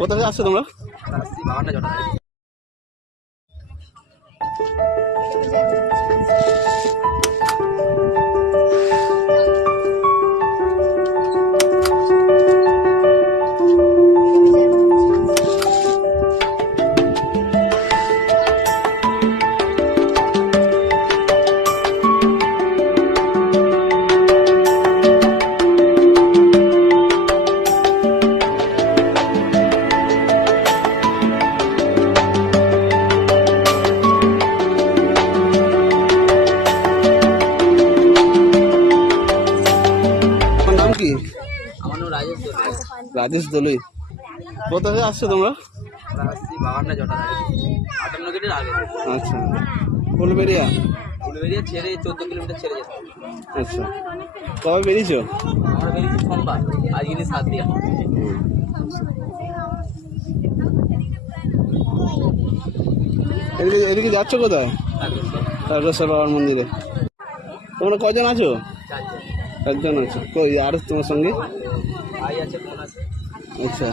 কোথা থেকে আসছো তোমরা? আমার নাম রাজেশ দোলে। রাজেশ দলুই। কোথা থেকে আসছো তোমরা? আসছি বাগানটা জটাধারি, আটম নদীটির আগে। আচ্ছা, ফুলবেড়িয়া। ফুলবেড়িয়া ছেড়ে 14 কিলোমিটার ছেড়ে যেতে হবে। আচ্ছা, কবে বেরিয়েছো? আমরা বেরিয়েছি সোমবার, আজ ইনি 7 দিন। এদিকে যাচ্ছ কোথায়? তারকেশ্বর বাবার মন্দিরে। তোমরা কজন আছো? 4 জন। 1 জন আছো। কই আর তোমার সঙ্গে? ভাই আছে, বোন আছে। আচ্ছা,